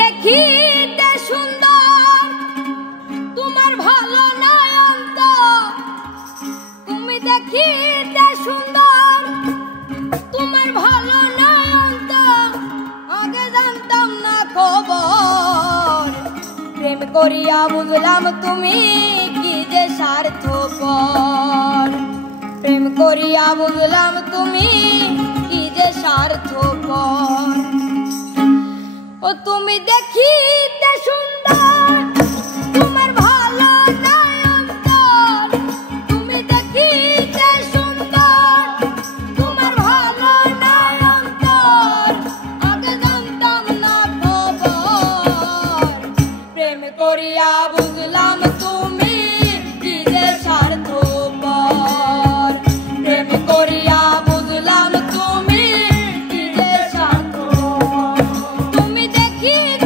দেখিতে সুন্দর তোমার ভালো নয়ন তো, তুমি দেখিতে সুন্দর তোমার ভালো নয়ন তো, আগে জানতাম না খবর। প্রেম করিয়া বুঝলাম তুমি কি যে স্বার্থপর, প্রেম করিয়া বুঝলাম তুমি কি যে স্বার্থপর। ও তুমি দেখিতে সুন্দর তোমার ভালো নয়ন তো, তুমি দেখিতে সুন্দর তোমার ভালো নয়ন তো, আগে জানতাম না খবর। প্রেম করিয়া বুঝলাম তুমি কি যে স্বার্থপর, প্রেম করিয়া বুঝলাম তুমি কি যে স্বার্থপর। তুমি দেখিতে